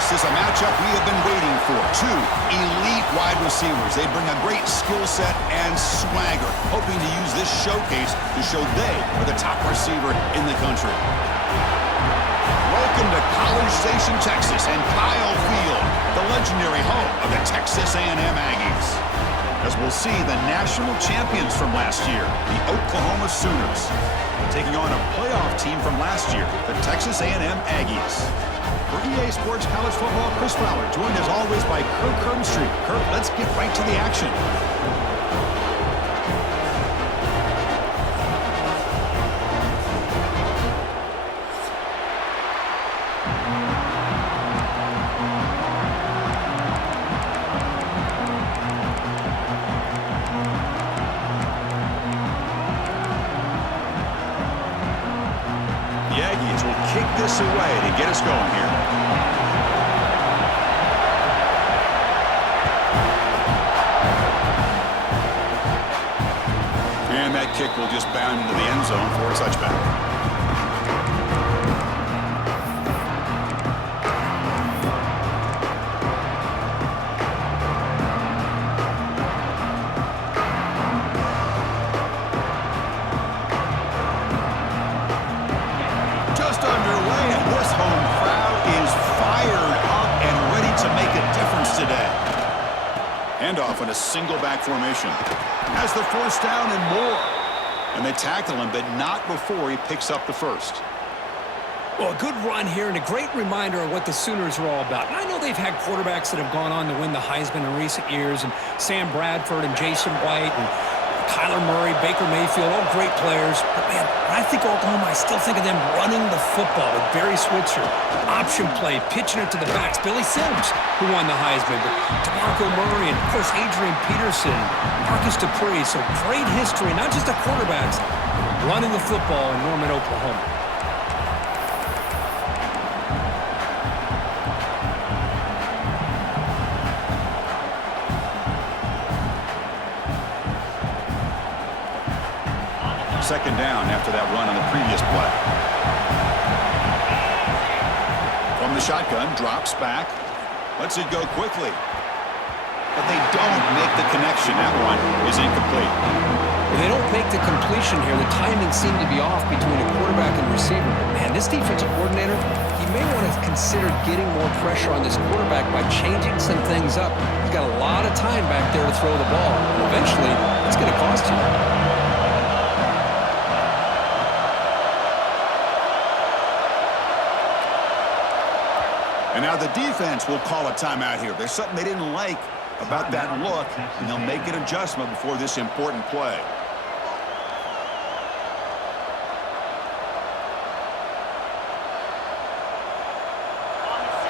This is a matchup we have been waiting for. Two elite wide receivers. They bring a great skill set and swagger, hoping to use this showcase to show they are the top receiver in the country. Welcome to College Station, Texas, and Kyle Field, the legendary home of the Texas A&M Aggies. As we'll see the national champions from last year, the Oklahoma Sooners, taking on a playoff team from last year, the Texas A&M Aggies. For EA Sports College Football, Chris Fowler, joined as always by Kirk Herbstreit. Kirk, let's get right to the action. The Aggies will kick this away to get us going here. And that kick will just bound into the end zone for a touchback. Just underway, and this home crowd is fired up and ready to make a difference today. Handoff in a single back formation. Has the first down and more. And they tackle him, but not before he picks up the first. Well, a good run here and a great reminder of what the Sooners are all about. And I know they've had quarterbacks that have gone on to win the Heisman in recent years, and Sam Bradford and Jason White and Kyler Murray, Baker Mayfield, all great players. But, man, when I think Oklahoma, I still think of them running the football with Barry Switzer. Option play, pitching it to the backs. Billy Sims, who won the Heisman. But DeMarco Murray and, of course, Adrian Peterson, Marcus Dupree. So great history, not just the quarterbacks, running the football in Norman, Oklahoma. Second down after that run on the previous play. From the shotgun, drops back. Lets it go quickly. But they don't make the connection. That one is incomplete. Well, they don't make the completion here. The timing seemed to be off between a quarterback and receiver. But, man, this defensive coordinator, he may want to consider getting more pressure on this quarterback by changing some things up. He's got a lot of time back there to throw the ball. And eventually, it's going to cost you. And now the defense will call a timeout here. There's something they didn't like about that look, and they'll make an adjustment before this important play.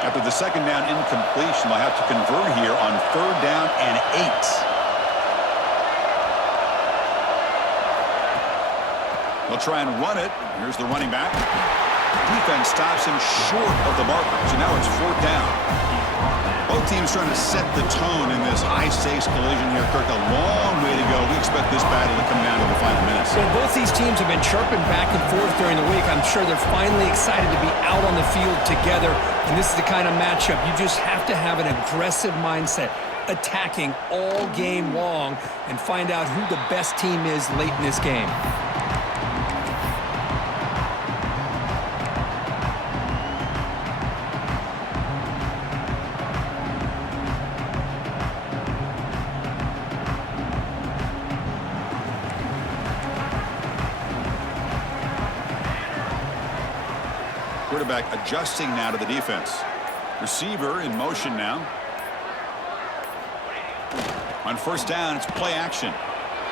After the second down incompletion, they'll have to convert here on third down and 8. They'll try and run it. Here's the running back. Defense stops him short of the marker, so now it's fourth down. Both teams trying to set the tone in this high-stakes collision here. Kirk, a long way to go. We expect this battle to come down to the final minutes. Well, both these teams have been chirping back and forth during the week. I'm sure they're finally excited to be out on the field together, and this is the kind of matchup you just have to have an aggressive mindset, attacking all game long, and find out who the best team is late in this game. Quarterback adjusting now to the defense. Receiver in motion now. On first down, it's play action.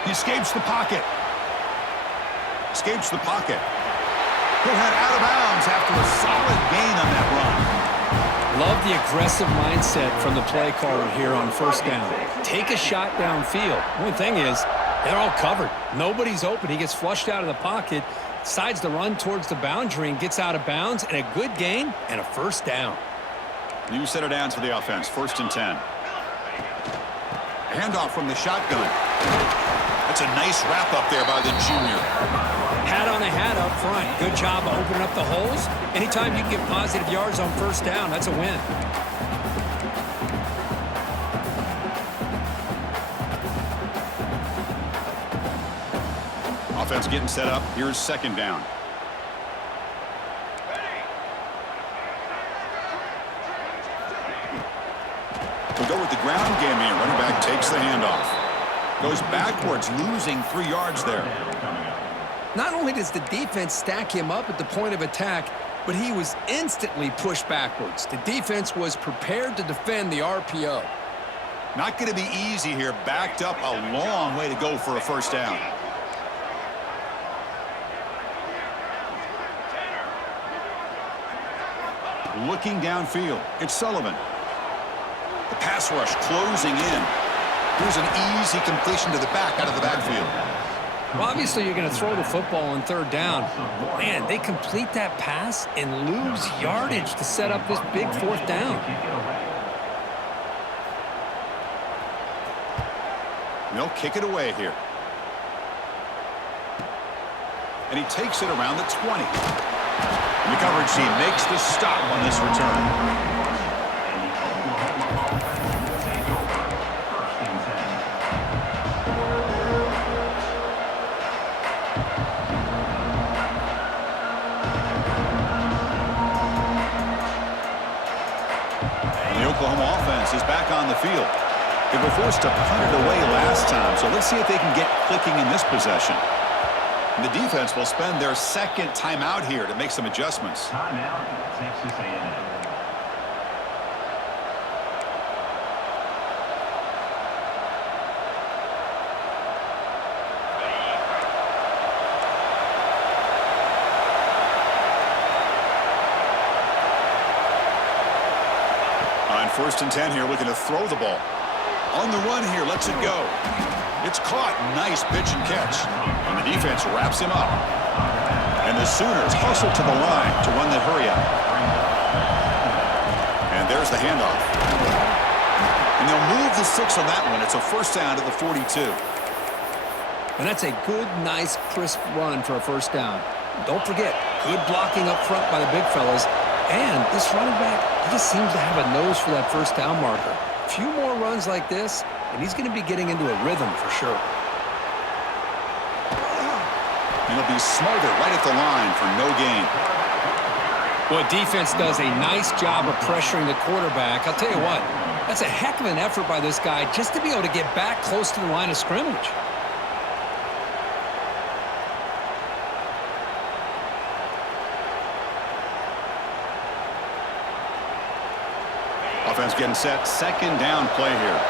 He escapes the pocket. Escapes the pocket. He'll head out of bounds after a solid gain on that run. Love the aggressive mindset from the play caller here on first down. Take a shot downfield. The only thing is, they're all covered. Nobody's open. He gets flushed out of the pocket, decides to run towards the boundary and gets out of bounds, and a good gain and a first down. New set of downs for the offense. First and 10. Handoff from the shotgun. That's a nice wrap up there by the junior. Hat on a hat up front. Good job of opening up the holes. Anytime you can get positive yards on first down, that's a win. Offense getting set up. Here's second down. We'll go with the ground game here. Running back takes the handoff. Goes backwards, losing 3 yards there. Not only does the defense stack him up at the point of attack, but he was instantly pushed backwards. The defense was prepared to defend the RPO. Not going to be easy here. Backed up a long way to go for a first down. Looking downfield, it's Sullivan. The pass rush closing in. Here's an easy completion to the back out of the backfield. Well, obviously, you're going to throw the football on third down. Man, they complete that pass and lose yardage to set up this big fourth down. They'll kick it away here. And he takes it around the 20. And the coverage team makes the stop on this return. Oklahoma offense is back on the field. They were forced to punt it away last time, so let's see if they can get clicking in this possession. And the defense will spend their second timeout here to make some adjustments. Timeout, Texas A&M. First and 10 here, looking to throw the ball. On the run here, lets it go. It's caught. Nice pitch and catch. And the defense wraps him up. And the Sooners hustle to the line to run the hurry up. And there's the handoff. And they'll move the 6 on that one. It's a first down to the 42. And that's a good, nice, crisp run for a first down. Don't forget, good blocking up front by the big fellas. And this running back, he just seems to have a nose for that first down marker. A few more runs like this, and he's going to be getting into a rhythm for sure. And he'll be smothered right at the line for no gain. Well, defense does a nice job of pressuring the quarterback. I'll tell you what, that's a heck of an effort by this guy just to be able to get back close to the line of scrimmage. Offense getting set. Second down play here.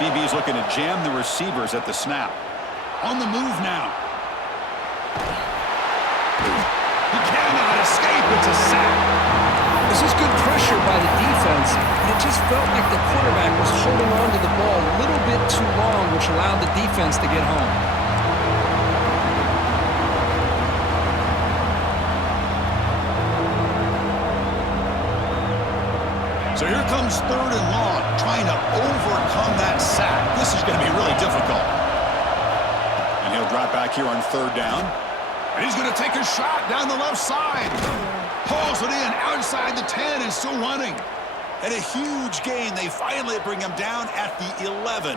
DB's looking to jam the receivers at the snap. On the move now. He cannot escape. It's a sack. This is good pressure by the defense. It just felt like the quarterback was holding on to the ball a little bit too long, which allowed the defense to get home. So here comes third and long, trying to overcome that sack. This is going to be really difficult. And he'll drop back here on third down. And he's going to take a shot down the left side. Pulls it in outside the 10 and still running. And a huge gain. They finally bring him down at the 11.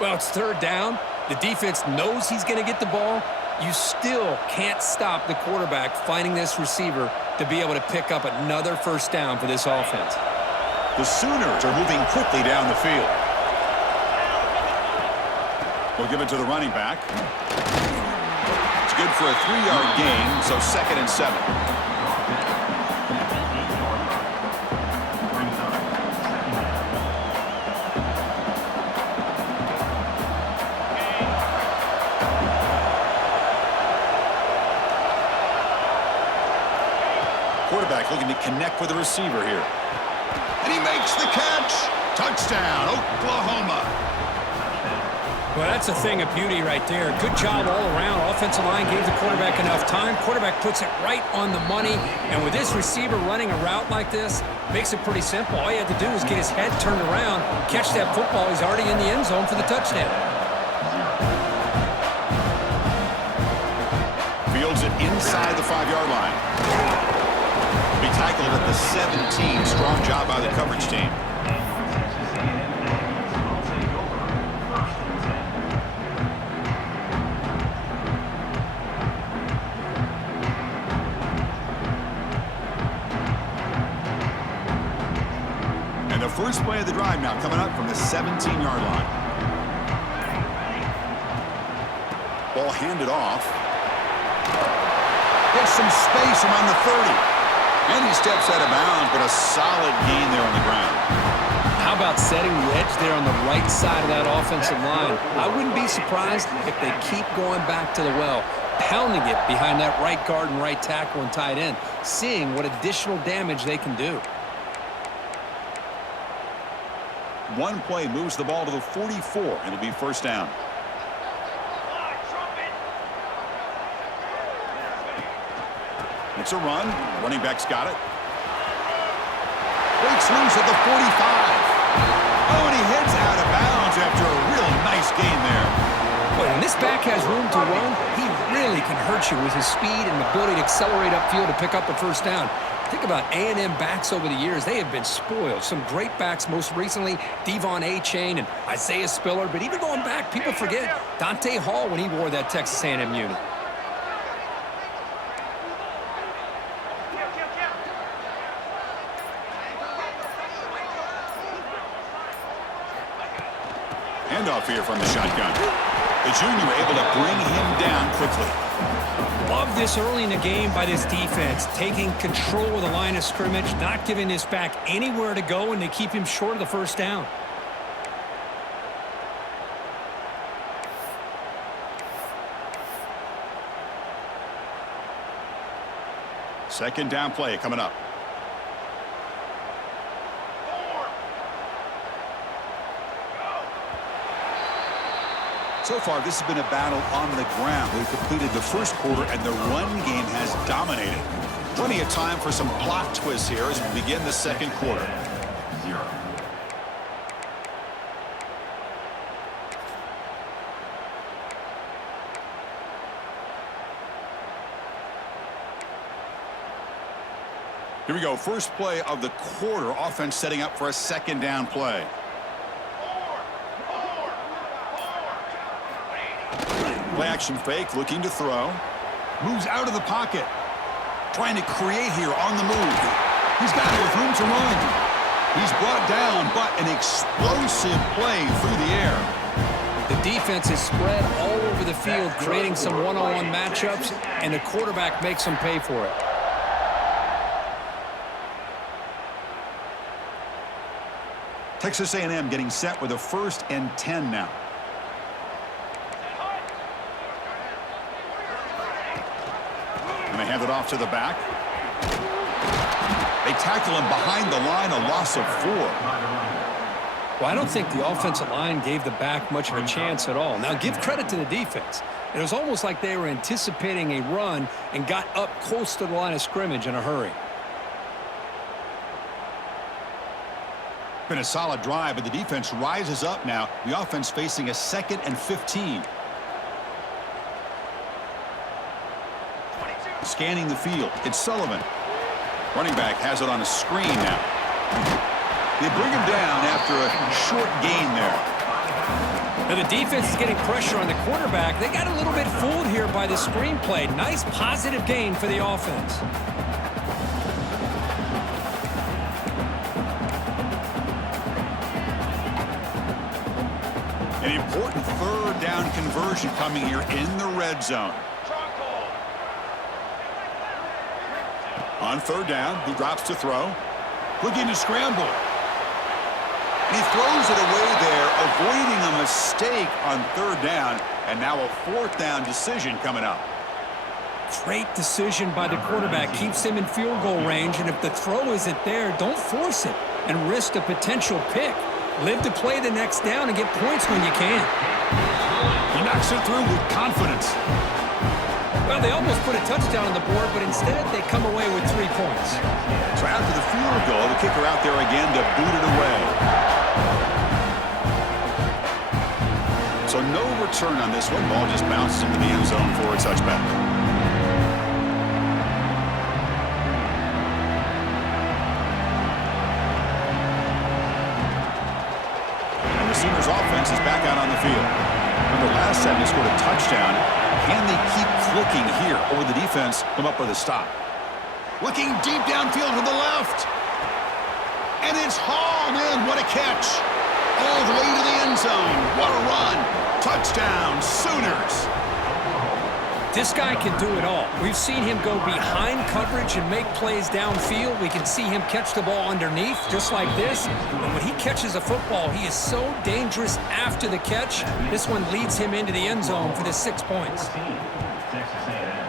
Well, it's third down. The defense knows he's going to get the ball. You still can't stop the quarterback finding this receiver to be able to pick up another first down for this offense. The Sooners are moving quickly down the field. We'll give it to the running back. It's good for a 3-yard gain, so second and 7. Quarterback looking to connect with the receiver here. And he makes the catch. Touchdown, Oklahoma. Well, that's a thing of beauty right there. Good job all around. Offensive line gave the quarterback enough time. Quarterback puts it right on the money. And with this receiver running a route like this, makes it pretty simple. All you have to do is get his head turned around, catch that football. He's already in the end zone for the touchdown. Fields it inside the 5-yard line. Be tackled at the 17. Strong job by the coverage team. First play of the drive now coming up from the 17-yard line. Ball handed off. Gets some space around the 30. And he steps out of bounds, but a solid gain there on the ground. How about setting the edge there on the right side of that offensive line? I wouldn't be surprised if they keep going back to the well, pounding it behind that right guard and right tackle and tight end, seeing what additional damage they can do. One play moves the ball to the 44. It'll be first down. It's a run. Running back's got it. Breaks loose at the 45. Oh, and he heads out of bounds after a real nice gain there. Well, when this back has room to run, he really can hurt you with his speed and ability to accelerate upfield to pick up a first down. Think about A&M backs over the years. They have been spoiled. Some great backs, most recently Devon Achane and Isaiah Spiller. But even going back, people forget Dante Hall when he wore that Texas A&M unit. Handoff here from the shotgun. The junior able to bring him down quickly. Love this early in the game by this defense, taking control of the line of scrimmage, not giving this back anywhere to go, and they keep him short of the first down. Second down play coming up. So far, this has been a battle on the ground. We've completed the first quarter, and the run game has dominated. Plenty of time for some plot twists here as we begin the second quarter. 0. Here we go. First play of the quarter. Offense setting up for a second down play. Play action fake, looking to throw. Moves out of the pocket. Trying to create here on the move. He's got it with room to run. He's brought down, but an explosive play through the air. The defense is spread all over the field, creating some one-on-one matchups, and the quarterback makes them pay for it. Texas A&M getting set with a 1st and 10 now. And they hand it off to the back. They tackle him behind the line, a loss of 4. Well, I don't think the offensive line gave the back much of a chance at all. Now, give credit to the defense. It was almost like they were anticipating a run and got up close to the line of scrimmage in a hurry. Been a solid drive, but the defense rises up now. The offense facing a 2nd and 15. Scanning the field. It's Sullivan. Running back has it on a screen now. They bring him down after a short gain there. Now the defense is getting pressure on the quarterback. They got a little bit fooled here by the screen play. Nice positive gain for the offense. An important 3rd down conversion coming here in the red zone. On 3rd down, he drops to throw. Looking to scramble. And he throws it away there, avoiding a mistake on 3rd down. And now a 4th down decision coming up. Great decision by the quarterback. Keeps him in field goal range. And if the throw isn't there, don't force it and risk a potential pick. Live to play the next down and get points when you can. He knocks it through with confidence. Well, they almost put a touchdown on the board, but instead they come away with 3 points. So after the field goal, the kicker out there again to boot it away. So no return on this one. Ball just bounces into the end zone for a touchback. And the Sooners offense is back out on the field. Remember last time they scored a touchdown. Can they keep clicking here, or the defense come up with a stop? Looking deep downfield to the left. And it's hauled in. What a catch. All the way to the end zone. What a run. Touchdown, Sooners. This guy can do it all. We've seen him go behind coverage and make plays downfield. We can see him catch the ball underneath, just like this. And when he catches a football, he is so dangerous after the catch. This one leads him into the end zone for the 6 points. Texas A&M.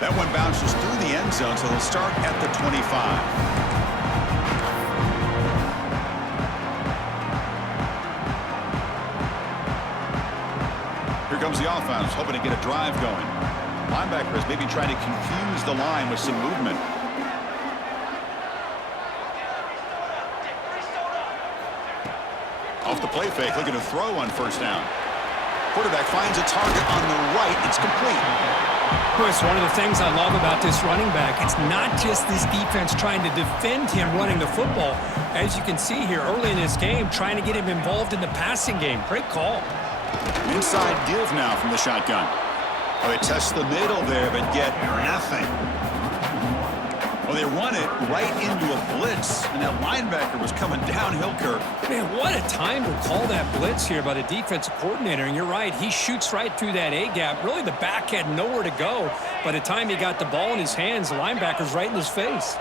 That one bounces through the end zone, so they'll start at the 25. Here comes the offense, hoping to get a drive going. Linebackers maybe trying to confuse the line with some movement. Off the play fake, looking to throw on first down. Quarterback finds a target on the right. It's complete. Chris, one of the things I love about this running back, it's not just this defense trying to defend him running the football. As you can see here early in this game, trying to get him involved in the passing game. Great call. Inside give now from the shotgun. Oh, they test the middle there, but get nothing. Well, they run it right into a blitz, and that linebacker was coming downhill, Kirk. Man, what a time to call that blitz here by the defensive coordinator. And you're right, he shoots right through that A-gap. Really, the back had nowhere to go. By the time he got the ball in his hands, the linebacker's right in his face.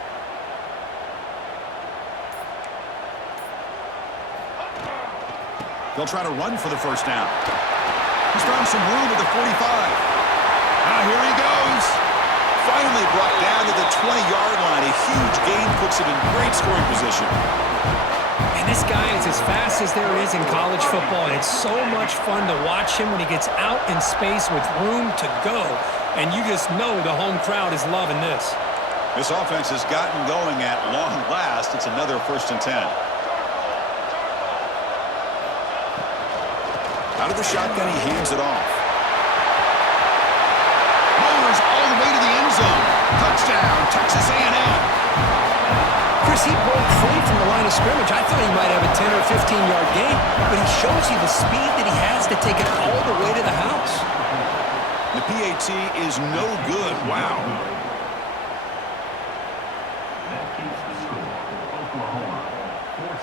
They'll try to run for the first down. He's found some room at the 45. Here he goes. Finally brought down to the 20-yard line. A huge gain puts it in great scoring position. And this guy is as fast as there is in college football, and it's so much fun to watch him when he gets out in space with room to go. And you just know the home crowd is loving this. This offense has gotten going at long last. It's another 1st and 10. Out of the shotgun, he hands it off. Mowers all the way to the end zone. Touchdown, Texas A&M. Chris, he broke free from the line of scrimmage. I thought he might have a 10 or 15-yard gain, but he shows you the speed that he has to take it all the way to the house. The PAT is no good. Wow. That keeps the score. Oklahoma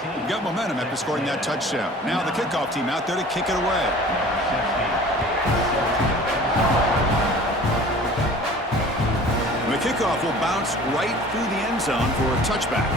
14. Got momentum after scoring that touchdown. Now the kickoff team out there to kick it away. The kickoff will bounce right through the end zone for a touchback.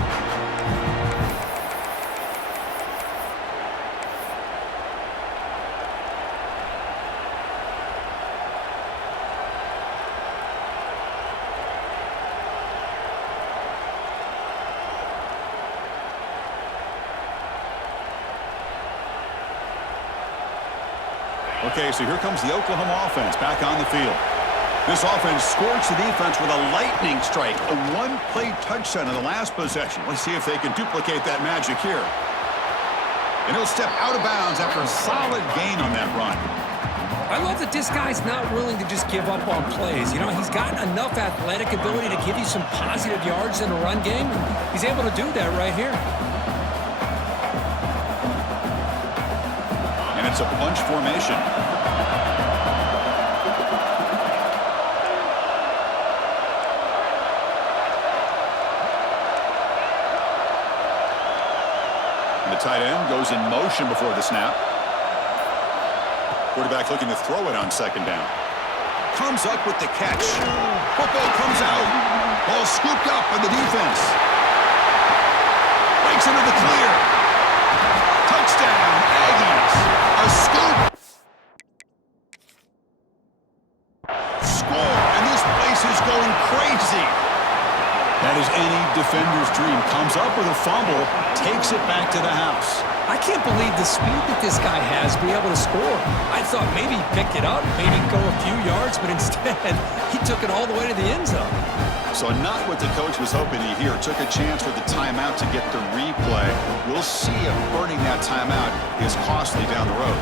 Okay, so here comes the Oklahoma offense back on the field. This offense scorched the defense with a lightning strike, a one-play touchdown in the last possession. Let's see if they can duplicate that magic here. And he'll step out of bounds after a solid gain on that run. I love that this guy's not willing to just give up on plays. You know, he's got enough athletic ability to give you some positive yards in a run game. He's able to do that right here. And it's a bunch formation. The tight end goes in motion before the snap. Quarterback looking to throw it on second down. Comes up with the catch. Football comes out. Ball scooped up by the defense. Breaks into the clear. Touchdown, Aggies. A scoop. Score, and this place is going crazy. That is any defender's dream. Comes up with a fumble, takes it back to the house. I can't believe the speed that this guy has to be able to score. I thought maybe he picked it up, maybe go a few yards, but instead he took it all the way to the end zone. So not what the coach was hoping to hear. Took a chance with the timeout to get the replay. We'll see if burning that timeout is costly down the road.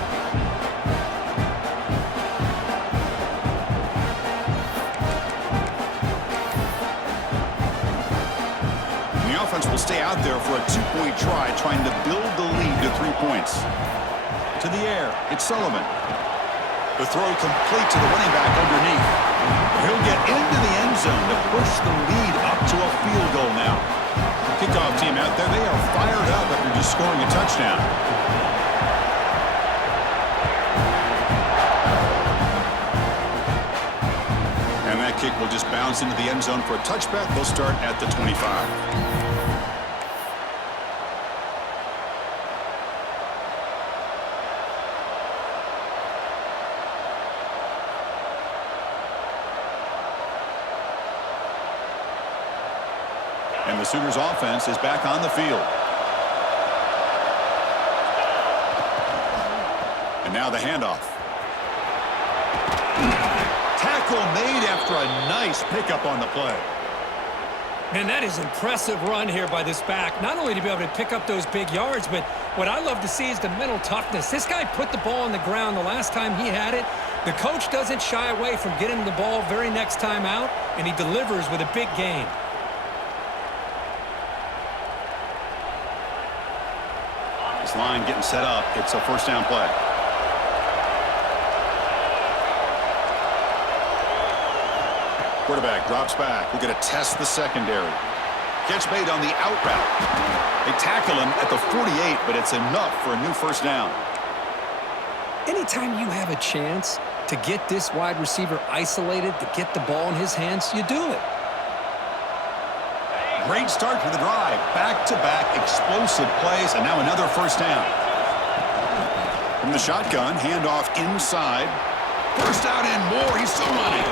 Will stay out there for a two-point try, trying to build the lead to 3 points. To the air, it's Sullivan. The throw complete to the running back underneath. He'll get into the end zone to push the lead up to a field goal now. Kickoff team out there, they are fired up after just scoring a touchdown. And that kick will just bounce into the end zone for a touchback. They'll start at the 25. And the Sooners offense is back on the field. And now the handoff. Tackle made after a nice pickup on the play. Man, that is impressive run here by this back. Not only to be able to pick up those big yards, but what I love to see is the mental toughness. This guy put the ball on the ground the last time he had it. The coach doesn't shy away from getting the ball very next time out, and he delivers with a big gain. This line getting set up. It's a first down play. Quarterback drops back. We're going to test the secondary. Catch made on the out route. They tackle him at the 48, but it's enough for a new first down. Anytime you have a chance to get this wide receiver isolated, to get the ball in his hands, you do it. Great start to the drive. Back-to-back explosive plays, and now another first down. From the shotgun, handoff inside. First out and more. He's still running.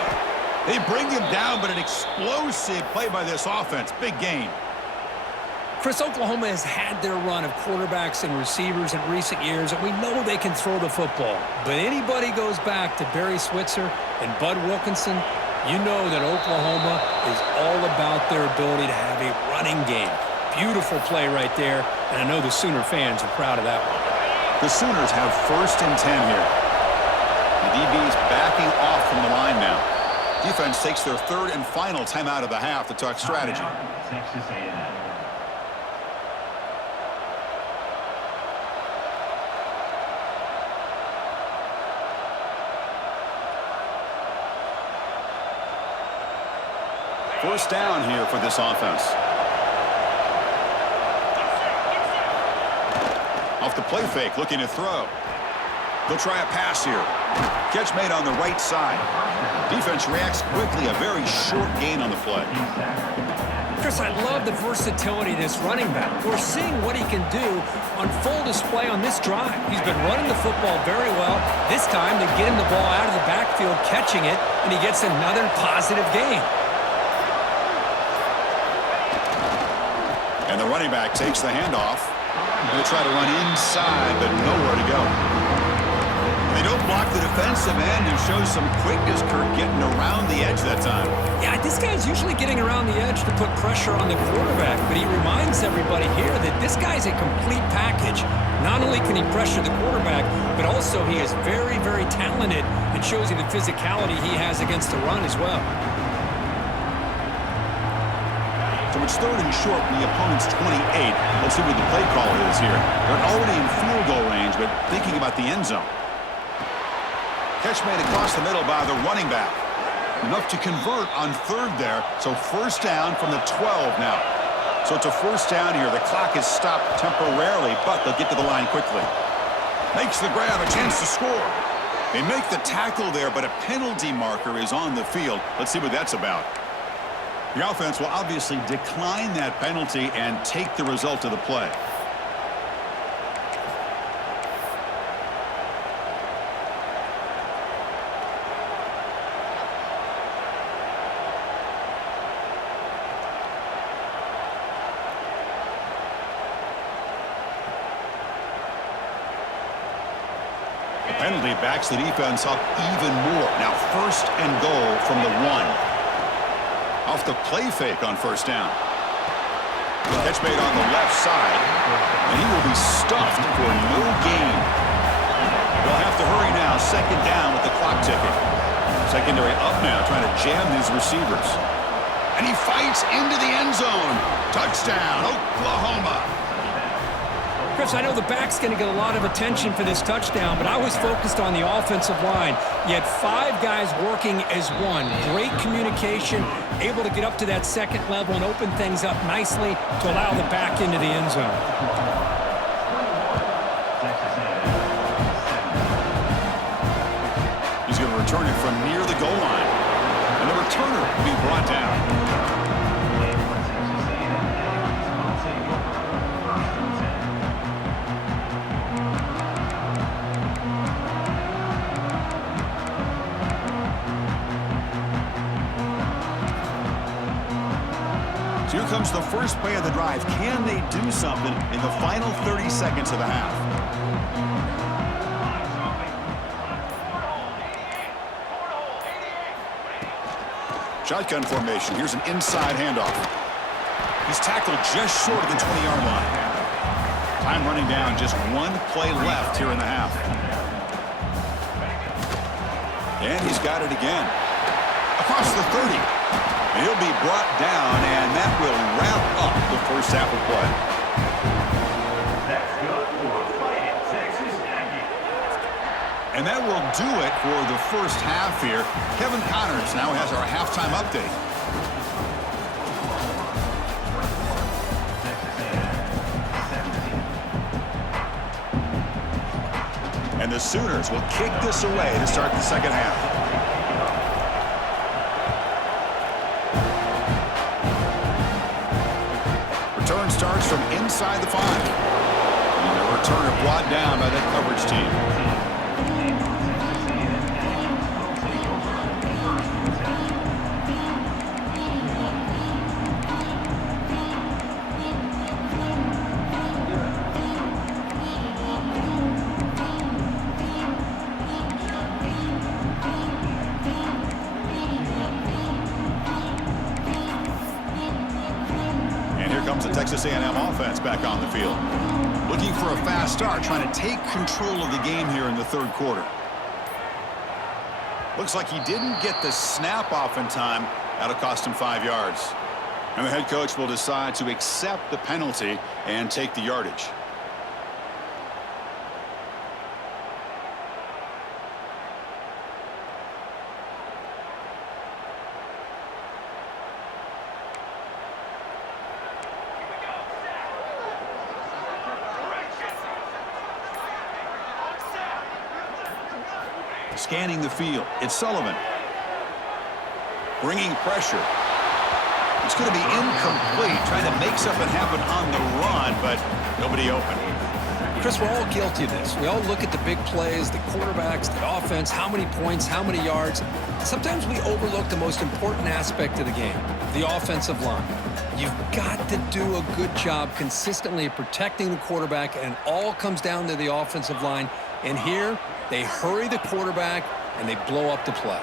They bring him down, but an explosive play by this offense. Big gain. Chris, Oklahoma has had their run of quarterbacks and receivers in recent years, and we know they can throw the football. But anybody goes back to Barry Switzer and Bud Wilkinson, you know that Oklahoma is all about their ability to have a running game. Beautiful play right there, and I know the Sooner fans are proud of that one. The Sooners have 1st and 10 here. The DB's backing off from the line now. Defense takes their 3rd and final timeout of the half to talk strategy. Texas A&M. First down here for this offense. Off the play fake, looking to throw. They'll try a pass here. Catch made on the right side. Defense reacts quickly, a very short gain on the play. Chris, I love the versatility of this running back. We're seeing what he can do on full display on this drive. He's been running the football very well. This time, they get him the ball out of the backfield, catching it, and he gets another positive gain. And the running back takes the handoff. They'll try to run inside, but nowhere to go. They don't block the defensive end and shows some quickness, Kirk, getting around the edge that time. Yeah, this guy's usually getting around the edge to put pressure on the quarterback, but he reminds everybody here that this guy's a complete package. Not only can he pressure the quarterback, but also he is very, very talented and shows you the physicality he has against the run as well. So it's 3rd and short from the opponent's 28. Let's see what the play call is here. They're already in field goal range, but thinking about the end zone. Catch made across the middle by the running back. Enough to convert on 3rd there. So first down from the 12 now. So it's a first down here. The clock is stopped temporarily, but they'll get to the line quickly. Makes the grab, a chance to score. They make the tackle there, but a penalty marker is on the field. Let's see what that's about. The offense will obviously decline that penalty and take the result of the play. The penalty backs the defense up even more. Now 1st and goal from the 1. Off the play fake on first down. Catch made on the left side, and he will be stuffed for no gain. They'll have to hurry now. 2nd down with the clock ticking. Secondary up now, trying to jam these receivers. And he fights into the end zone. Touchdown, Oklahoma. Chris, I know the back's going to get a lot of attention for this touchdown, but I was focused on the offensive line. You had 5 guys working as one. Great communication, able to get up to that second level and open things up nicely to allow the back into the end zone. He's going to return it from near the goal line. And the returner will be brought down. Here comes the first play of the drive. Can they do something in the final 30 seconds of the half? Shotgun formation. Here's an inside handoff. He's tackled just short of the 20-yard line. Time running down. Just 1 play left here in the half. And he's got it again. Across the 30. And he'll be brought down, and that will wrap up the first half of play. That's good for Fighting Texas Aggies. And that will do it for the first half here. Kevin Connors now has our halftime update. And the Sooners will kick this away to start the second half. Return starts from inside the 5. And the returner brought down by that coverage team. Comes the Texas A&M offense back on the field. Looking for a fast start, trying to take control of the game here in the third quarter. Looks like he didn't get the snap off in time. That'll cost him 5 yards. And the head coach will decide to accept the penalty and take the yardage. Scanning the field, it's Sullivan. Bringing pressure. It's going to be incomplete, trying to make something happen on the run, but nobody open. Chris, we're all guilty of this. We all look at the big plays, the quarterbacks, the offense, how many points, how many yards. Sometimes we overlook the most important aspect of the game, the offensive line. You've got to do a good job consistently protecting the quarterback, and it all comes down to the offensive line. And here, they hurry the quarterback, and they blow up the play.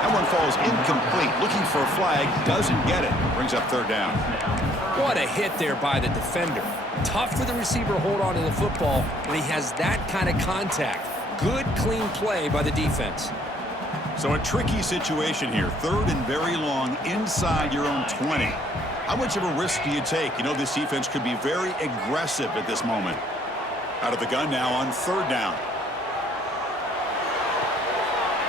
That one falls incomplete. Looking for a flag, doesn't get it. Brings up third down. What a hit there by the defender. Tough for the receiver to hold on to the football when he has that kind of contact. Good, clean play by the defense. So a tricky situation here. Third and very long inside your own 20. How much of a risk do you take? You know this defense could be very aggressive at this moment. Out of the gun now on third down.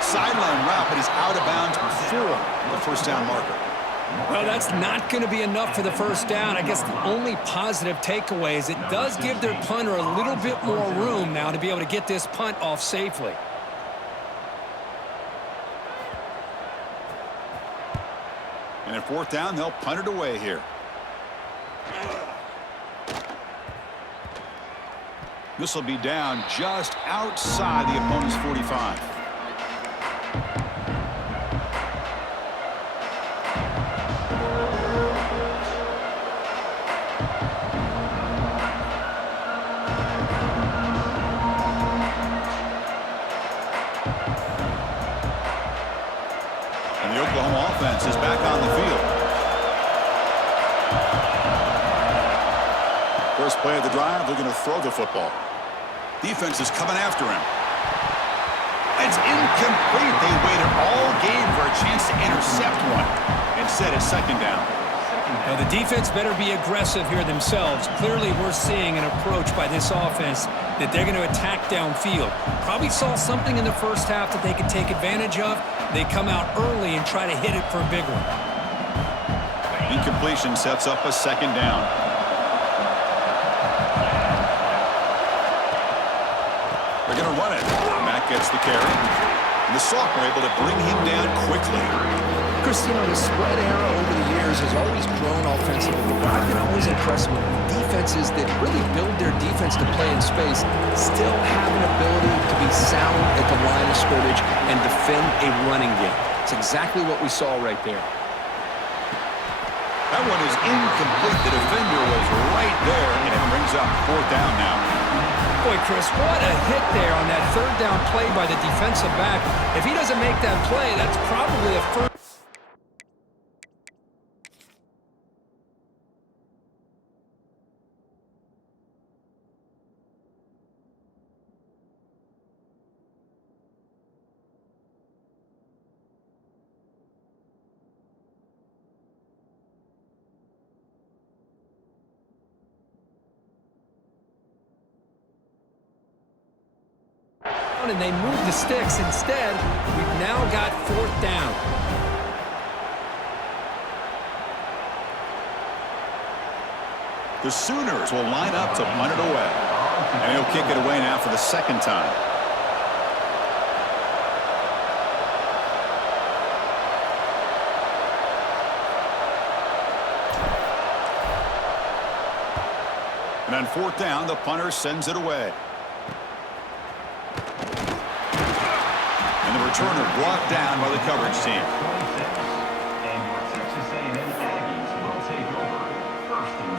Sideline route, but he's out of bounds before the first down marker. Well, that's not going to be enough for the first down. I guess the only positive takeaway is it does give their punter a little bit more room now to be able to get this punt off safely. And at fourth down, they'll punt it away here. This will be down just outside the opponent's 45. And the Oklahoma offense is back on the field. First play of the drive, they're going to throw the football. Defense is coming after him. It's incomplete. They waited all game for a chance to intercept one. Instead, it's second down. Now, the defense better be aggressive here themselves. Clearly, we're seeing an approach by this offense that they're going to attack downfield. Probably saw something in the first half that they could take advantage of. They come out early and try to hit it for a big one. Incompletion sets up a second down. They're going to run it. Matt gets the carry. And the sophomore able to bring him down quickly. Chris, you know, the spread era over the years has always grown offensively. But I've been always impressed with defenses that really build their defense to play in space, still have an ability to be sound at the line of scrimmage and defend a running game. It's exactly what we saw right there. That one is incomplete. The defender was right there, and it brings up fourth down now. Boy, Chris, what a hit there on that third down play by the defensive back. If he doesn't make that play, that's probably a first. And they move the sticks. Instead, we've now got fourth down. The Sooners will line up to punt it away. And he'll kick it away now for the second time. And on fourth down, the punter sends it away. And the returner brought down by the coverage team. And your Texas A&M Aggies will take over first and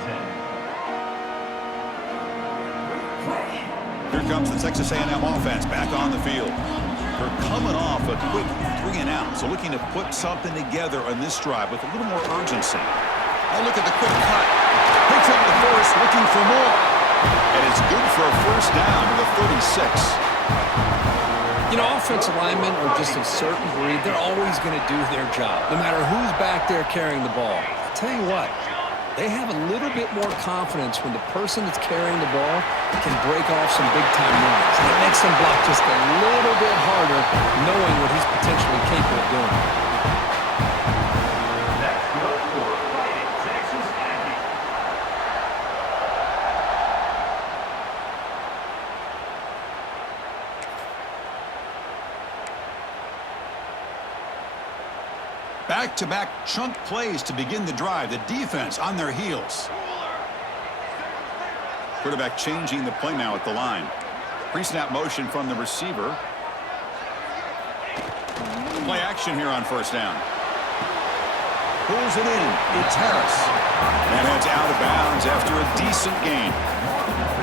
10. Here comes the Texas A&M offense back on the field. They're coming off a quick 3 and out, so looking to put something together on this drive with a little more urgency. Oh, look at the quick cut. Picks up the first, looking for more. And it's good for a first down to the 36. You know, offensive linemen are just a certain breed. They're always going to do their job, no matter who's back there carrying the ball. I'll tell you what, they have a little bit more confidence when the person that's carrying the ball can break off some big-time runs. That makes them block just a little bit harder, knowing what he's potentially capable of doing. That's good for Fighting Texas Aggies. Back-to-back chunk plays to begin the drive. The defense on their heels. Quarterback changing the play now at the line. Pre-snap motion from the receiver. Play action here on first down. Pulls it in. It's Harris. And it's out of bounds after a decent gain.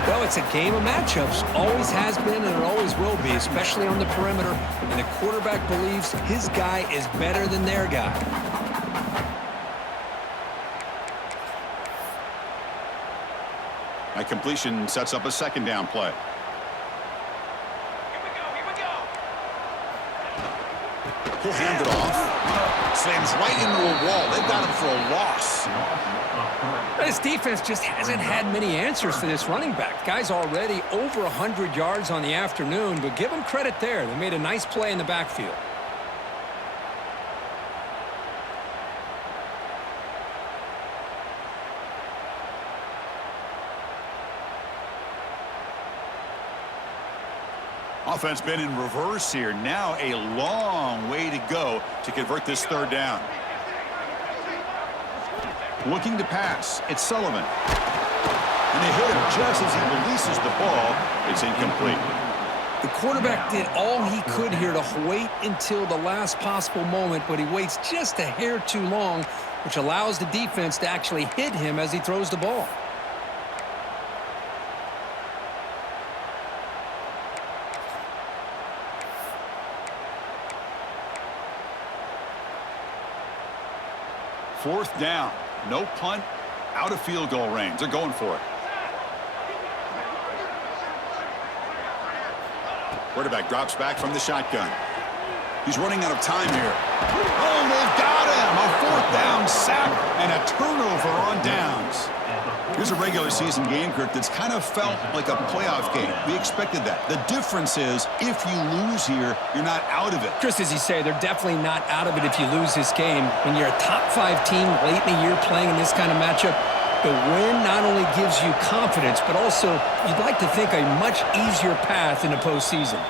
Well, it's a game of matchups. Always has been and it always will be, especially on the perimeter. And the quarterback believes his guy is better than their guy. That completion sets up a second down play. He'll hand it off. Slams right into a wall. They've got him for a loss. This defense just hasn't had many answers for this running back. Guy's already over 100 yards on the afternoon, but give him credit there. They made a nice play in the backfield. Offense been in reverse here. Now a long way to go to convert this third down. Looking to pass. It's Sullivan. And they hit him just as he releases the ball. It's incomplete. The quarterback did all he could here to wait until the last possible moment, but he waits just a hair too long, which allows the defense to actually hit him as he throws the ball. Fourth down. No punt. Out of field goal range. They're going for it. Quarterback drops back from the shotgun. He's running out of time here. Oh, they've got him. A fourth down sack and a turnover on downs. Here's a regular season game, Kurt, that's kind of felt like a playoff game. We expected that. The difference is if you lose here, you're not out of it. Just as you say, they're definitely not out of it if you lose this game. When you're a top-5 team late in the year playing in this kind of matchup, the win not only gives you confidence, but also you'd like to think a much easier path in the postseason.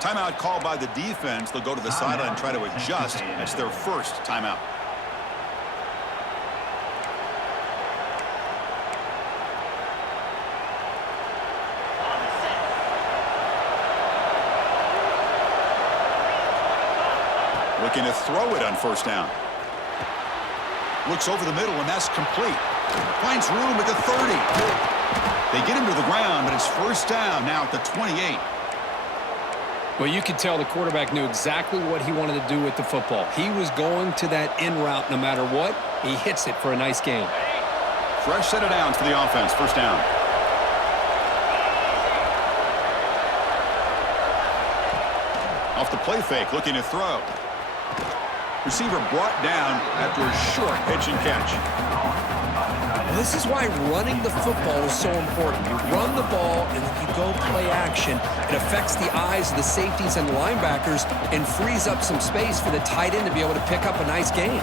Timeout called by the defense. They'll go to the sideline and try to adjust. It's their first timeout. Looking to throw it on first down. Looks over the middle, and that's complete. Finds room at the 30. They get him to the ground, but it's first down now at the 28. Well, you could tell the quarterback knew exactly what he wanted to do with the football. He was going to that in route no matter what. He hits it for a nice gain. Fresh set of downs for the offense. First down. Off the play fake, looking to throw. Receiver brought down after a short pitch and catch. Well, this is why running the football is so important. You run the ball, and if you go play action, it affects the eyes of the safeties and linebackers and frees up some space for the tight end to be able to pick up a nice gain.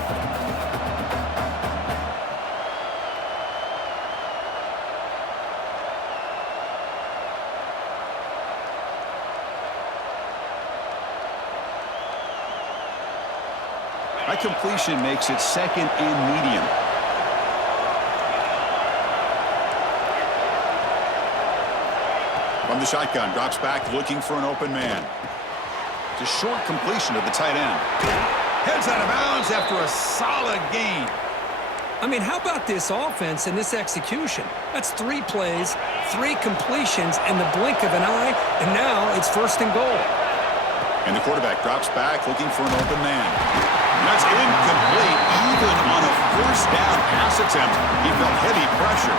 That completion makes it second and medium. From the shotgun, drops back looking for an open man. It's a short completion to the tight end. Heads out of bounds after a solid gain. I mean, how about this offense and this execution? That's 3 plays, 3 completions, and the blink of an eye, and now it's first and goal. And the quarterback drops back looking for an open man. That's incomplete. Even on a first down pass attempt, he felt heavy pressure.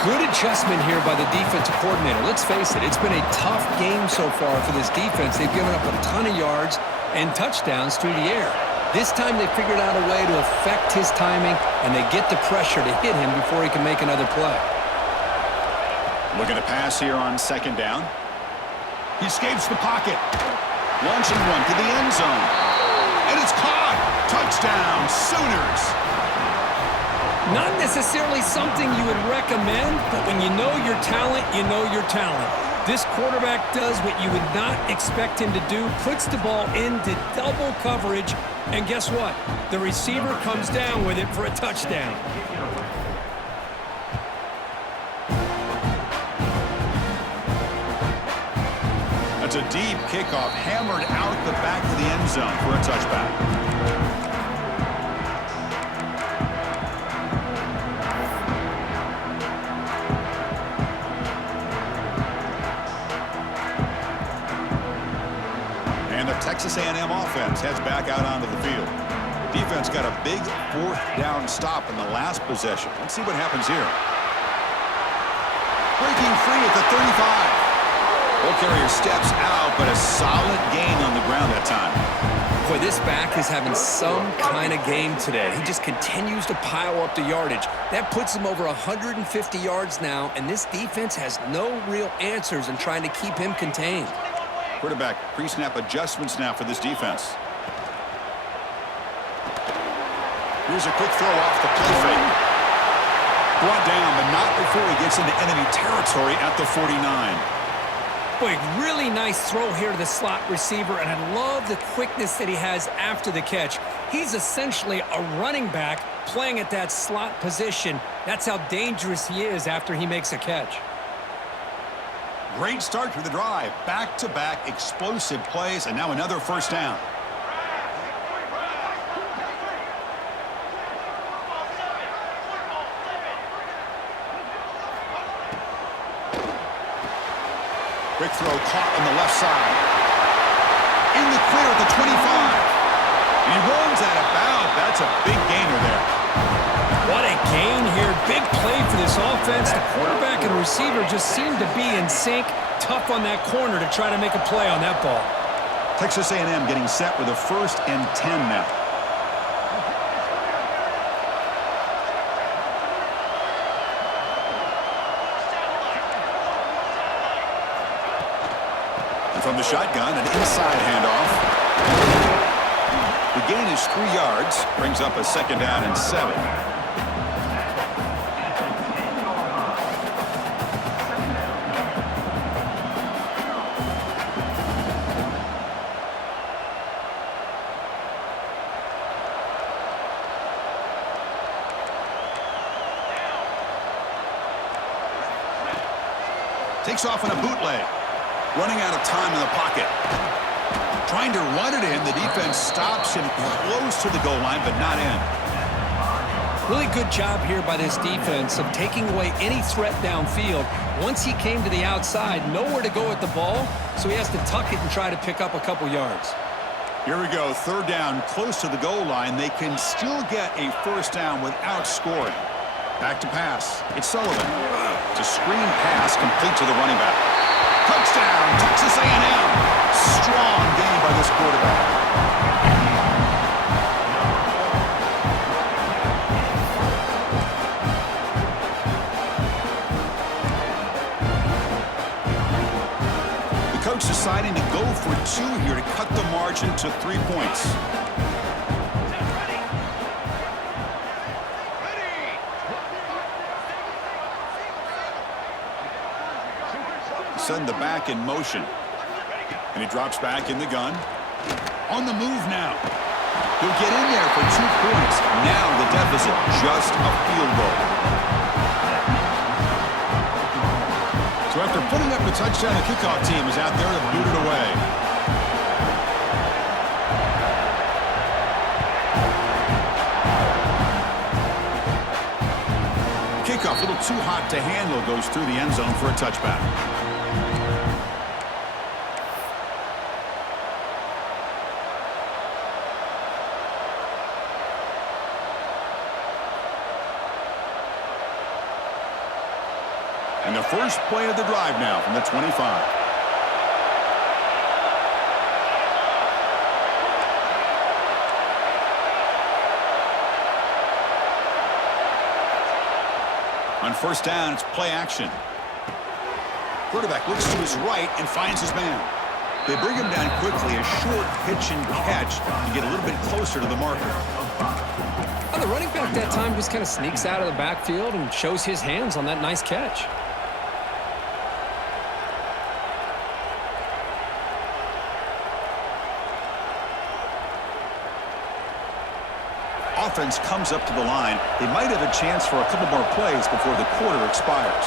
Good adjustment here by the defensive coordinator. Let's face it, it's been a tough game so far for this defense. They've given up a ton of yards and touchdowns through the air. This time they figured out a way to affect his timing, and they get the pressure to hit him before he can make another play. Looking to pass here on second down. He escapes the pocket. Launching one to the end zone. And it's caught. Touchdown, Sooners. Not necessarily something you would recommend, but when you know your talent, you know your talent. This quarterback does what you would not expect him to do, puts the ball into double coverage, and guess what? The receiver comes down with it for a touchdown. That's a deep kickoff, hammered out the back of the end zone for a touchback. Texas A&M offense heads back out onto the field. The defense got a big fourth down stop in the last possession. Let's see what happens here. Breaking free at the 35. Ball carrier steps out, but a solid gain on the ground that time. Boy, this back is having some kind of game today. He just continues to pile up the yardage. That puts him over 150 yards now, and this defense has no real answers in trying to keep him contained. Quarterback pre-snap adjustments now for this defense. Here's a quick throw off the play fake. Brought down, but not before he gets into enemy territory at the 49. Boy, really nice throw here to the slot receiver, and I love the quickness that he has after the catch. He's essentially a running back playing at that slot position. That's how dangerous he is after he makes a catch. Great start to the drive. Back-to-back explosive plays, and now another first down. Quick throw caught on the left side. In the clear at the 25. And he runs out of bounds. That's a big gainer there. What a gain here. Big play for this offense. The quarterback and receiver just seem to be in sync. Tough on that corner to try to make a play on that ball. Texas A&M getting set with a 1st and 10 now. From the shotgun, an inside handoff. The gain is 3 yards, brings up a 2nd down and 7. Takes off on a bootleg. Running out of time in the pocket. Trying to run it in. The defense stops him close to the goal line, but not in. Really good job here by this defense of taking away any threat downfield. Once he came to the outside, nowhere to go with the ball, so he has to tuck it and try to pick up a couple yards. Here we go. 3rd down, close to the goal line. They can still get a 1st down without scoring. Back to pass. It's Sullivan. It's a screen pass complete to the running back. Touchdown, Texas A&M. Strong game by this quarterback. The coach deciding to go for 2 here to cut the margin to 3 points. Send the back in motion. And he drops back in the gun. On the move now. He'll get in there for 2 points. Now the deficit, just a field goal. So after putting up the touchdown, the kickoff team is out there to boot it away. Kickoff, a little too hot to handle, goes through the end zone for a touchback. And the first play of the drive now from the 25. On 1st down, it's play action. Quarterback looks to his right and finds his man. They bring him down quickly, a short pitch and catch to get a little bit closer to the marker. Well, the running back that time just kind of sneaks out of the backfield and shows his hands on that nice catch. Offense comes up to the line. They might have a chance for a couple more plays before the quarter expires.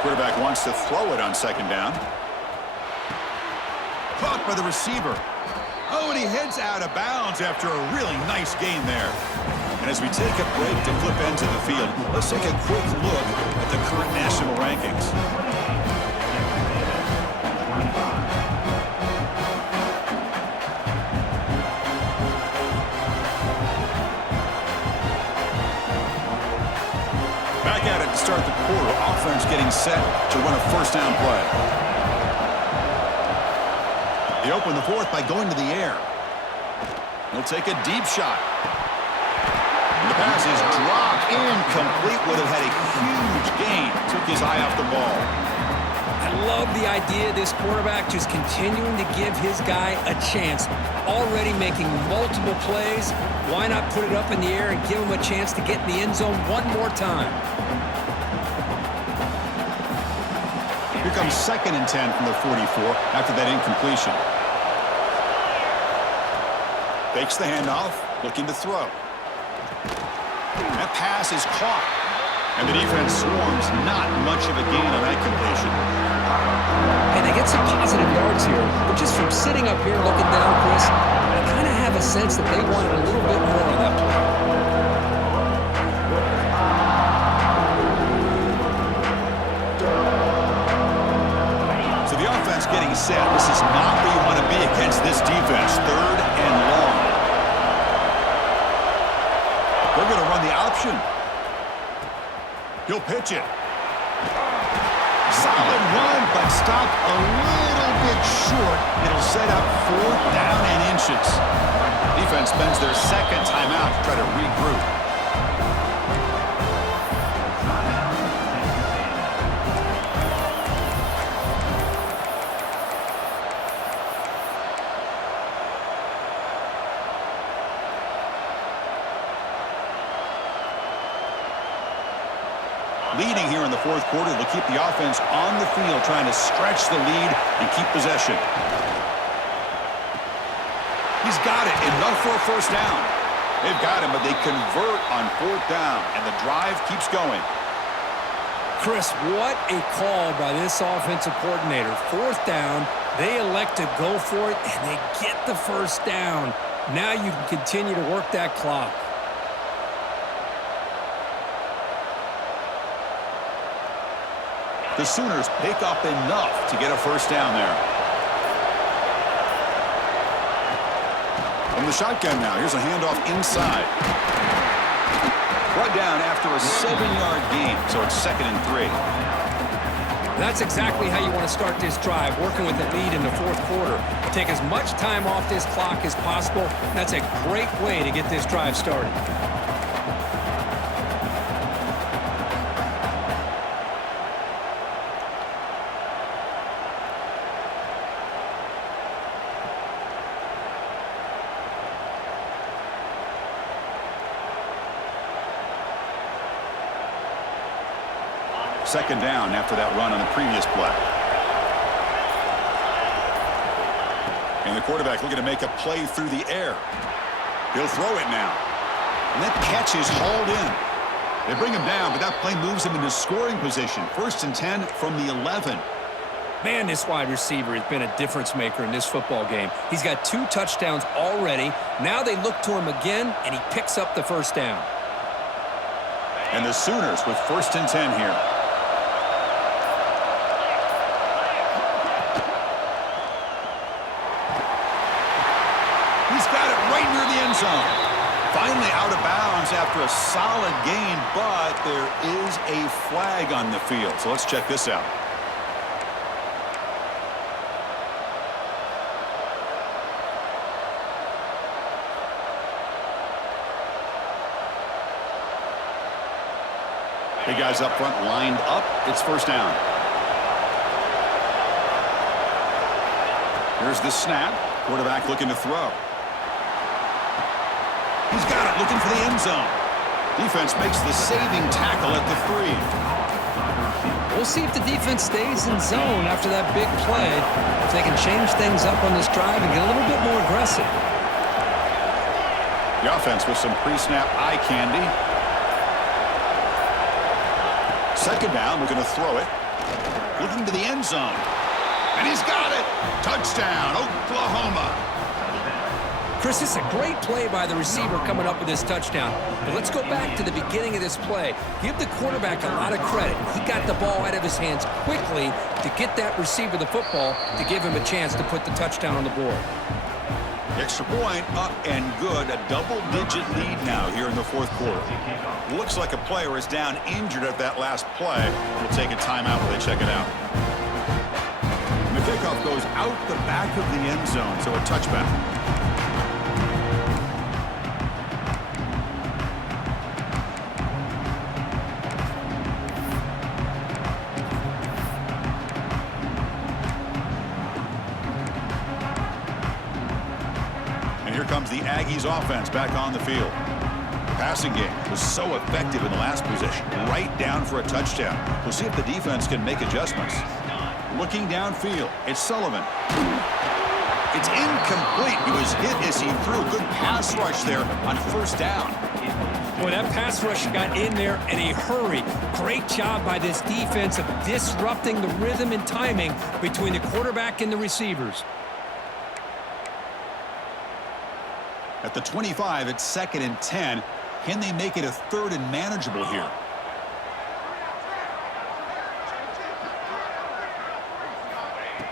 Quarterback wants to throw it on 2nd down. Caught by the receiver. Oh, and he heads out of bounds after a really nice gain there. And as we take a break to flip into the field, let's take a quick look at the current national rankings. To start the quarter, offense getting set to run a 1st down play. They open the 4th by going to the air. He'll take a deep shot. And the pass is dropped incomplete. Would have had a huge gain. Took his eye off the ball. I love the idea of this quarterback just continuing to give his guy a chance. Already making multiple plays. Why not put it up in the air and give him a chance to get in the end zone one more time? Here comes 2nd and 10 from the 44 after that incompletion. Fakes the handoff, looking to throw. That pass is caught. And the defense swarms. Not much of a gain on that completion. Hey, they get some positive yards here. But just from sitting up here looking down, Chris, I kind of have a sense that they wanted a little bit more on that play. Getting set. This is not where you want to be against this defense. 3rd and long. They're going to run the option. He'll pitch it. Solid run, but stopped a little bit short. It'll set up 4th down and inches. Defense spends their 2nd timeout to try to regroup. leading here in the fourth quarter. They'll keep the offense on the field, trying to stretch the lead and keep possession. He's got it. Enough for a first down. They've got him, but they convert on fourth down, and the drive keeps going. Chris, what a call by this offensive coordinator. Fourth down, they elect to go for it, and they get the first down. Now you can continue to work that clock. The Sooners pick up enough to get a first down there. From the shotgun now, here's a handoff inside. Brought down after a 7-yard gain, so it's 2nd and 3. That's exactly how you want to start this drive, working with the lead in the fourth quarter. Take as much time off this clock as possible. That's a great way to get this drive started. Second down after that run on the previous play. And the quarterback looking to make a play through the air. He'll throw it now. And that catch is hauled in. They bring him down, but that play moves him into scoring position. 1st and 10 from the 11. Man, this wide receiver has been a difference maker in this football game. He's got 2 touchdowns already. Now they look to him again, and he picks up the first down. And the Sooners with 1st and 10 here. He's got it right near the end zone. Finally out of bounds after a solid gain, but there is a flag on the field. So let's check this out. Big guys up front lined up. It's first down. Here's the snap. Quarterback looking to throw. He's got it, looking for the end zone. Defense makes the saving tackle at the 3. We'll see if the defense stays in zone after that big play, if they can change things up on this drive and get a little bit more aggressive. The offense with some pre-snap eye candy. Second down, we're going to throw it. Looking to the end zone. And he's got it. Touchdown, Oklahoma. Chris, this is a great play by the receiver coming up with this touchdown. But let's go back to the beginning of this play. Give the quarterback a lot of credit. He got the ball out of his hands quickly to get that receiver the football to give him a chance to put the touchdown on the board. Extra point up and good. A double-digit lead now here in the fourth quarter. Looks like a player is down injured at that last play. We'll take a timeout while they check it out. And the kickoff goes out the back of the end zone, so a touchback. Here comes the Aggies offense back on the field. Passing game was so effective in the last possession, right down for a touchdown. We'll see if the defense can make adjustments. Looking downfield, it's Sullivan. It's incomplete. He was hit as he threw a good pass rush there on first down. Boy, that pass rush got in there in a hurry. Great job by this defense of disrupting the rhythm and timing between the quarterback and the receivers. At the 25, it's 2nd and 10. Can they make it a 3rd and manageable here?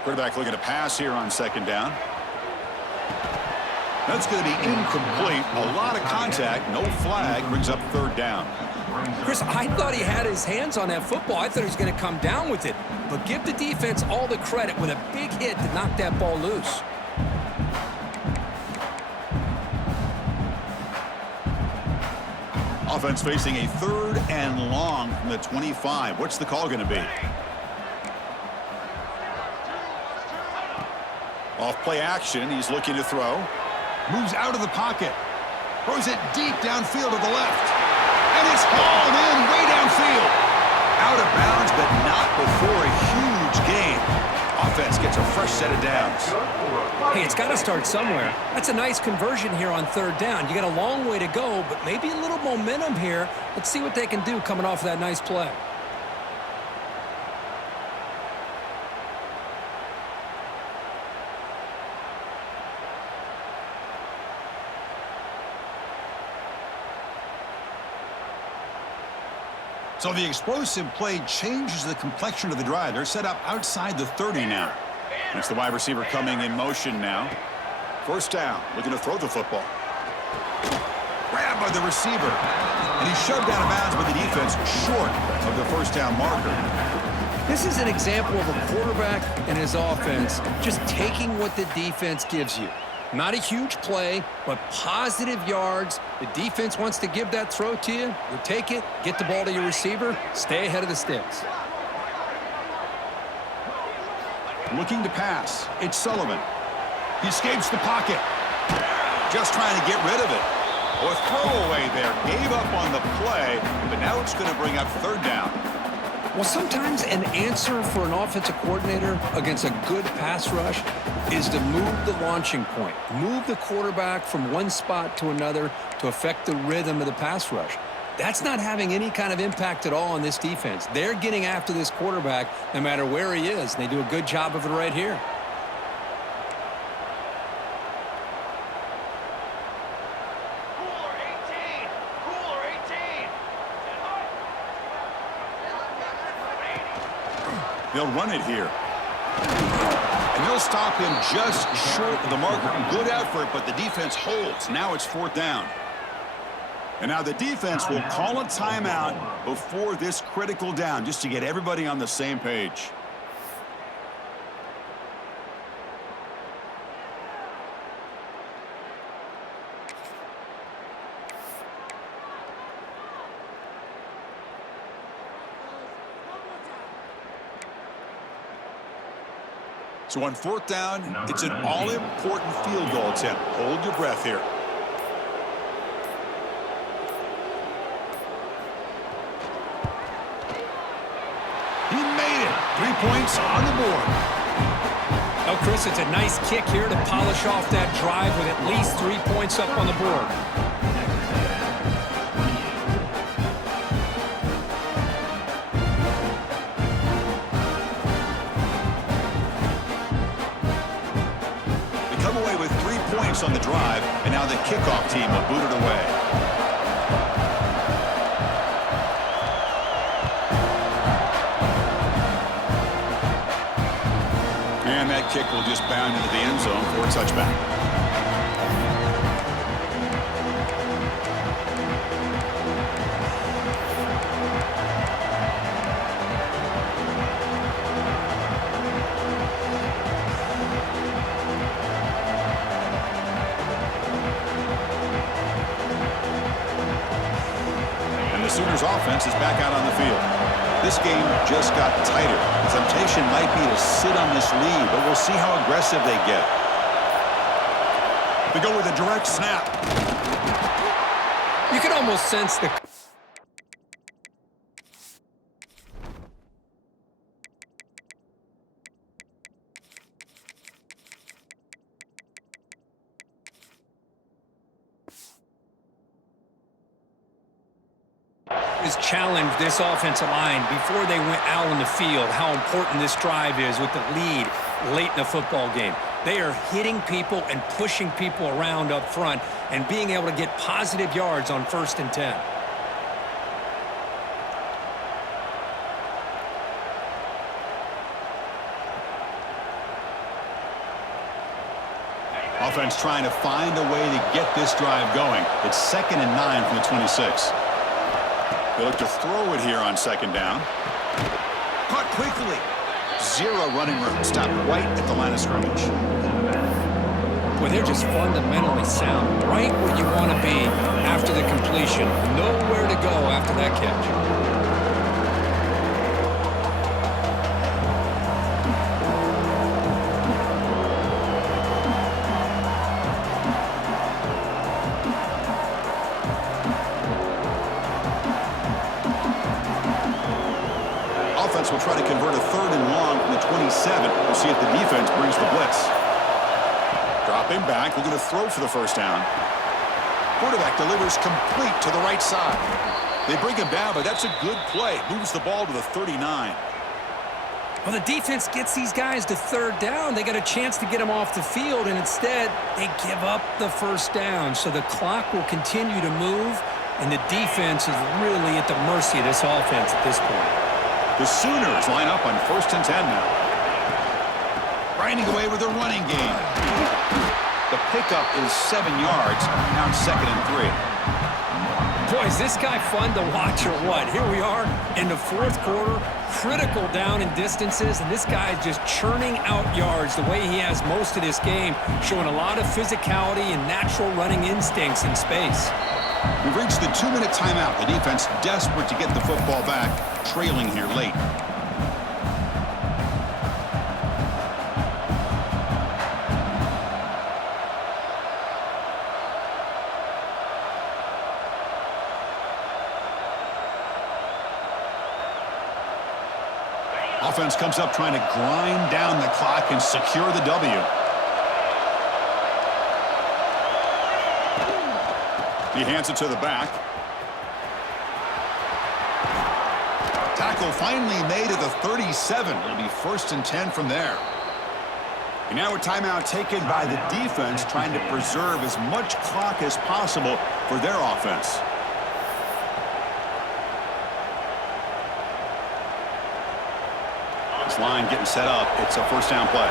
Quarterback looking to pass here on 2nd down. That's going to be incomplete. A lot of contact, no flag, brings up 3rd down. Chris, I thought he had his hands on that football. I thought he was going to come down with it. But give the defense all the credit with a big hit to knock that ball loose. Offense facing a 3rd and long from the 25. What's the call going to be? Off play action. He's looking to throw. Moves out of the pocket. Throws it deep downfield to the left. And it's hauled in way downfield. Out of bounds, but not before a huge gain. Offense gets a fresh set of downs. Hey, it's got to start somewhere. That's a nice conversion here on third down. You got a long way to go, but maybe a little momentum here. Let's see what they can do coming off of that nice play. So the explosive play changes the complexion of the drive. They're set up outside the 30 now. And it's the wide receiver coming in motion now. First down, looking to throw the football. Grabbed by the receiver. And he's shoved out of bounds by the defense short of the first down marker. This is an example of a quarterback and his offense just taking what the defense gives you. Not a huge play, but positive yards. The defense wants to give that throw to you. You take it, get the ball to your receiver, stay ahead of the sticks. Looking to pass. It's Sullivan. He escapes the pocket. Just trying to get rid of it. Or throwaway there. Gave up on the play, but now it's going to bring up third down. Well, sometimes an answer for an offensive coordinator against a good pass rush is to move the launching point. Move the quarterback from one spot to another to affect the rhythm of the pass rush. That's not having any kind of impact at all on this defense. They're getting after this quarterback no matter where he is, and they do a good job of it right here. They'll run it here. And they'll stop him just short of the marker. Good effort, but the defense holds. Now it's fourth down. And now the defense will call a timeout before this critical down, just to get everybody on the same page. So on fourth down, it's an all-important field goal attempt. Hold your breath here. He made it. 3 points on the board. Oh, Chris, it's a nice kick here to polish off that drive with at least 3 points up on the board. On the drive, and now the kickoff team will boot it away. And that kick will just bound into the end zone for a touchback. Sooners offense is back out on the field. This game just got tighter. The temptation might be to sit on this lead, but we'll see how aggressive they get. They go with a direct snap. You can almost sense the... challenge this offensive line before they went out on the field, how important this drive is with the lead late in the football game. They are hitting people and pushing people around up front and being able to get positive yards on 1st and 10. Offense trying to find a way to get this drive going. It's 2nd and 9 from the 26. They look to throw it here on 2nd down. Caught quickly. 0 running room. Stopped right at the line of scrimmage. Well, they're just fundamentally sound. Right where you want to be after the completion. Nowhere to go after that catch. 37. We'll see if the defense brings the blitz. Drop him back. We're going to throw for the first down. Quarterback delivers complete to the right side. They bring him down, but that's a good play. Moves the ball to the 39. Well, the defense gets these guys to third down. They got a chance to get them off the field, and instead they give up the first down. So the clock will continue to move, and the defense is really at the mercy of this offense at this point. The Sooners line up on 1st and 10 now. Grinding away with a running game. The pickup is 7 yards. Now it's 2nd and 3. Boy, is this guy fun to watch or what? Here we are in the 4th quarter, critical down and distances, and this guy is just churning out yards the way he has most of this game, showing a lot of physicality and natural running instincts in space. We've reached the 2-minute timeout. The defense desperate to get the football back, trailing here late. Offense comes up trying to grind down the clock and secure the W. He hands it to the back. Tackle finally made at the 37. It'll be 1st and 10 from there. And now a timeout taken by the defense, trying to preserve as much clock as possible for their offense. This line getting set up. It's a 1st down play.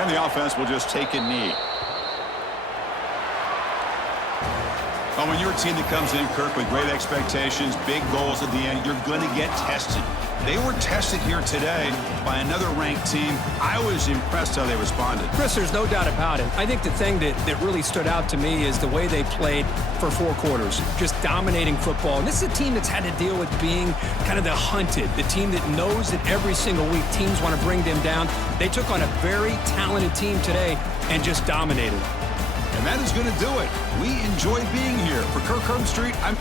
And the offense will just take a knee. Well, when you're a team that comes in, Kirk, with great expectations, big goals at the end, you're going to get tested. They were tested here today by another ranked team. I was impressed how they responded. Chris, there's no doubt about it. I think the thing that really stood out to me is the way they played for 4 quarters, just dominating football. And this is a team that's had to deal with being kind of the hunted, the team that knows that every single week teams want to bring them down. They took on a very talented team today and just dominated. And that is going to do it. We enjoyed being here. For Kirk Herbstreit, I'm